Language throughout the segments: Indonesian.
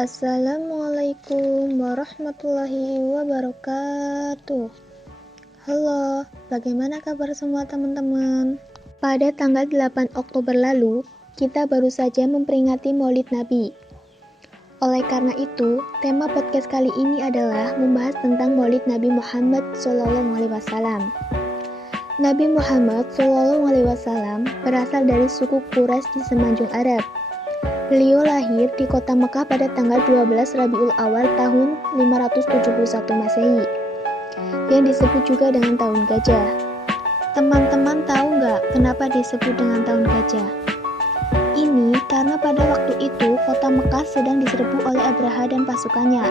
Assalamualaikum warahmatullahi wabarakatuh. Halo, bagaimana kabar semua teman-teman? Pada tanggal 8 Oktober lalu, kita baru saja memperingati Maulid Nabi. Oleh karena itu, tema podcast kali ini adalah membahas tentang Maulid Nabi Muhammad SAW. Nabi Muhammad SAW berasal dari suku Quraisy di semenanjung Arab. Beliau lahir di kota Mekah pada tanggal 12 Rabiul Awal tahun 571 Masehi, yang disebut juga dengan tahun gajah. Teman-teman tahu nggak kenapa disebut dengan tahun gajah? Ini karena pada waktu itu kota Mekah sedang diserbu oleh Abraha dan pasukannya.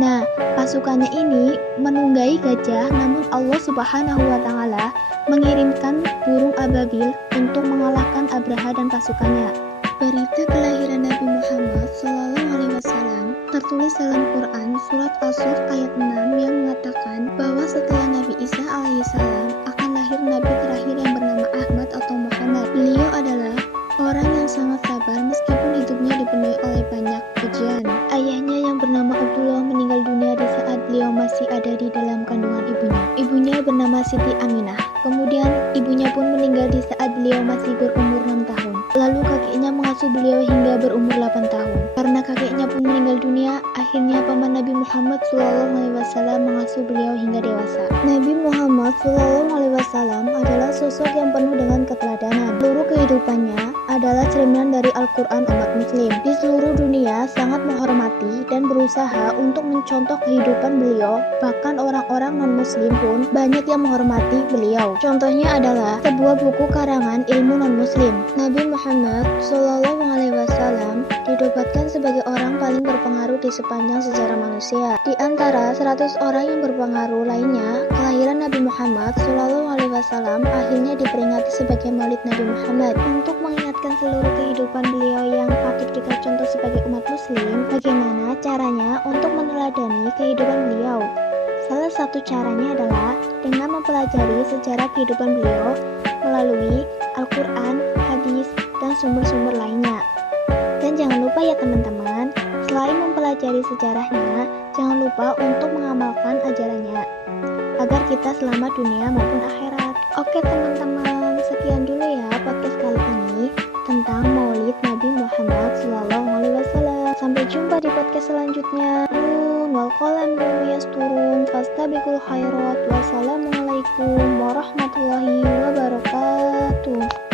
Nah, pasukannya ini menunggai gajah, namun Allah Subhanahu wa Ta'ala mengirimkan burung ababil untuk mengalahkan Abraha dan pasukannya. Berita kelahiran Nabi Muhammad SAW tertulis dalam Quran surat As-Saff ayat 6 yang mengatakan bahwa setelah Nabi Isa alaihissalam akan lahir Nabi terakhir yang bernama Ahmad atau Muhammad. Beliau adalah orang yang sangat sabar meskipun hidupnya dipenuhi oleh banyak ujian. Ayahnya yang bernama Abdullah meninggal dunia di saat beliau masih ada di dalam kandungan ibunya. Ibunya bernama Siti Aminah. Kemudian ibunya pun meninggal di saat beliau masih berumur 6 tahun. Lalu kakeknya mengasuh beliau hingga berumur 8 tahun. Karena kakeknya pun meninggal dunia, akhirnya paman Nabi Muhammad SAW mengasuh beliau hingga dewasa. Nabi Muhammad SAW adalah sosok yang penuh dengan keteladanan. Seluruh kehidupannya adalah cerminan dari Al-Quran umat muslim. Di seluruh dunia sangat menghormati dan berusaha untuk mencontoh kehidupan beliau. Bahkan orang-orang non-muslim pun banyak yang menghormati beliau. Contohnya adalah sebuah buku karangan ilmu non-muslim. Nabi Muhammad SAW didobatkan sebagai orang paling berpengaruh di sepanjang sejarah manusia. Di antara 100 orang yang berpengaruh lainnya, kelahiran Nabi Muhammad SAW akhirnya diperingati sebagai Maulid Nabi Muhammad. Untuk mengingatkan seluruh kehidupan beliau yang patut kita contoh sebagai umat muslim, bagaimana caranya untuk meneladani kehidupan beliau? Salah satu caranya adalah dengan mempelajari sejarah kehidupan beliau melalui Al-Quran, hadis, dan sumber-sumber lainnya. Dan jangan lupa ya teman-teman, selain mempelajari sejarahnya, jangan lupa untuk mengamalkan ajarannya agar kita selamat dunia maupun akhirat. Oke teman-teman, sekian dulu ya podcast kali ini tentang Maulid Nabi Muhammad SAW. Sampai jumpa di podcast selanjutnya. Wal qalam yasturun fastabiqul khairat. Wassalamualaikum warahmatullahi wabarakatuh.